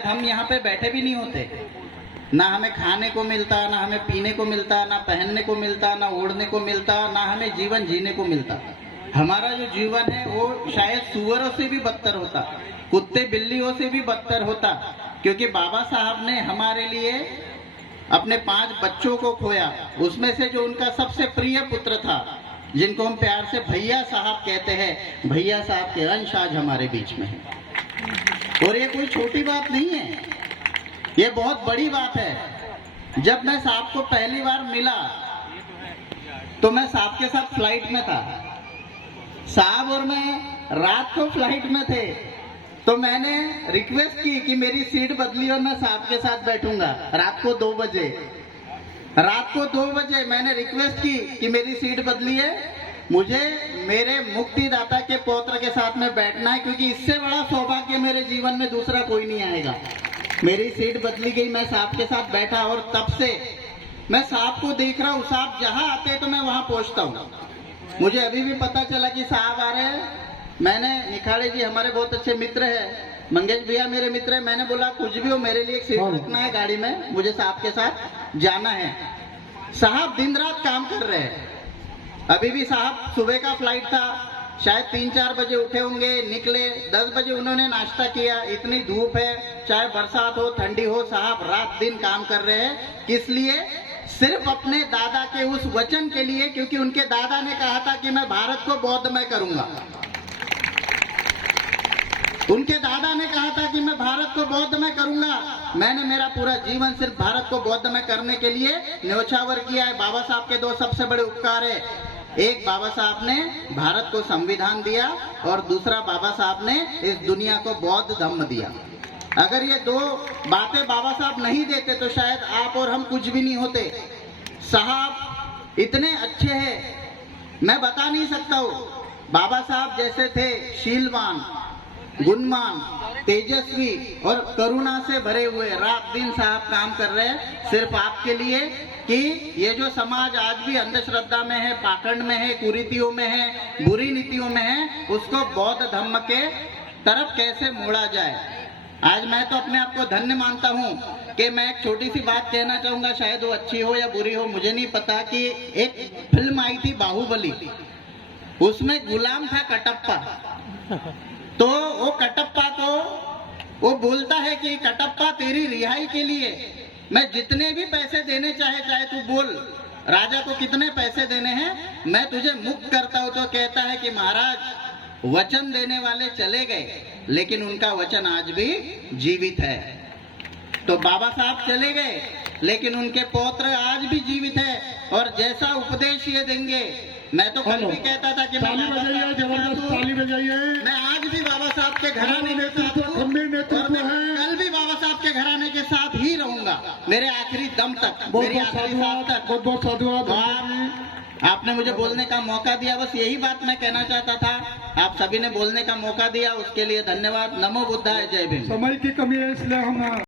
शायद हम यहाँ पे बैठे भी नहीं होते। ना हमें खाने को मिलता, ना हमें पीने को मिलता, ना पहनने को मिलता, ना ओढ़ने को मिलता, ना हमें जीवन जीने को मिलता। हमारा जो जीवन है वो शायद सुअरों से भी बदतर होता, कुत्ते बिल्लियों से भी बदतर होता, क्योंकि बाबा साहब ने हमारे लिए अपने 5 बच्चों को खोया। उसमें से जो उनका सबसे प्रिय पुत्र था, जिनको हम प्यार से भैया साहब कहते हैं, भैया साहब के अंश आज हमारे बीच में है। और ये कोई छोटी बात नहीं है, ये बहुत बड़ी बात है। जब मैं साहब को पहली बार मिला तो मैं साहब के साथ फ्लाइट में था। साहब और मैं रात को फ्लाइट में थे, तो मैंने रिक्वेस्ट की कि मेरी सीट बदली और मैं साहब के साथ बैठूंगा। रात को 2 बजे मैंने रिक्वेस्ट की कि मेरी सीट बदली है, मुझे मेरे मुक्तिदाता के पौत्र के साथ में बैठना है, क्योंकि इससे बड़ा सौभाग्य मेरे जीवन में दूसरा कोई नहीं आएगा। मेरी सीट बदली गई, मैं साहब के साथ बैठा और तब से मैं साहब को देख रहा हूँ। साहब जहाँ आते हैं तो मैं वहाँ पहुँचता हूँ। मुझे अभी भी पता चला कि साहब आ रहे हैं। मैंने निखाड़े जी हमारे बहुत अच्छे मित्र हैं, मंगेश भैया मेरे मित्र हैं, मैंने बोला कुछ भी हो मेरे लिए एक सीट रखना है गाड़ी में, मुझे साहब के साथ जाना है। साहब दिन रात काम कर रहे हैं। अभी भी साहब सुबह का फ्लाइट था, शायद 3-4 बजे उठे होंगे, निकले 10 बजे उन्होंने नाश्ता किया। इतनी धूप है, चाहे बरसात हो ठंडी हो, साहब रात दिन काम कर रहे हैं। किस लिए? सिर्फ अपने दादा के उस वचन के लिए, क्योंकि उनके दादा ने कहा था कि मैं भारत को बौद्धमय करूंगा। उनके दादा ने कहा था कि मैं भारत को बौद्धमय करूंगा। मैंने मेरा पूरा जीवन सिर्फ भारत को बौद्धमय करने के लिए न्योछावर किया है। बाबा साहब के 2 सबसे बड़े उपकार है, एक बाबा साहब ने भारत को संविधान दिया और दूसरा बाबा साहब ने इस दुनिया को बौद्ध धम्म दिया। अगर ये 2 बातें बाबा साहब नहीं देते तो शायद आप और हम कुछ भी नहीं होते। साहब इतने अच्छे हैं, मैं बता नहीं सकता हूँ। बाबा साहब जैसे थे, शीलवान, गुणवान, तेजस्वी और करुणा से भरे हुए। रात दिन साहब काम कर रहे हैं सिर्फ आपके लिए, कि ये जो समाज आज भी अंधश्रद्धा में है, पाखंड में है, कुरीतियों में है, बुरी नीतियों में है, उसको बौद्ध धम्म के तरफ कैसे मोड़ा जाए। आज मैं तो अपने आप को धन्य मानता हूँ कि मैं एक छोटी सी बात कहना चाहूंगा, शायद वो अच्छी हो या बुरी हो मुझे नहीं पता, कि एक फिल्म आई थी बाहुबली, उसमें गुलाम था कटप्पा। तो वो कटप्पा को वो बोलता है कि कटप्पा तेरी रिहाई के लिए मैं जितने भी पैसे देने चाहे तू बोल, राजा को कितने पैसे देने हैं, मैं तुझे मुक्त करता हूँ। तो कहता है कि महाराज वचन देने वाले चले गए, लेकिन उनका वचन आज भी जीवित है। तो बाबा साहब चले गए, लेकिन उनके पौत्र आज भी जीवित है, और जैसा उपदेश ये देंगे, मैं तो कल भी कहता था कि मैं आज भी बाबा साहब के घराने के साथ हूं, और मैं कल भी बाबा साहब के घराने के साथ ही रहूंगा मेरे आखिरी दम तक, मेरी आखिरी सांस तक। बहुत बहुत साधुवाद। आपने मुझे बोलने का मौका दिया, बस यही बात मैं कहना चाहता था। आप सभी ने बोलने का मौका दिया, उसके लिए धन्यवाद। नमो बुद्धाय, जय भीम। समय की कमी है इसलिए हम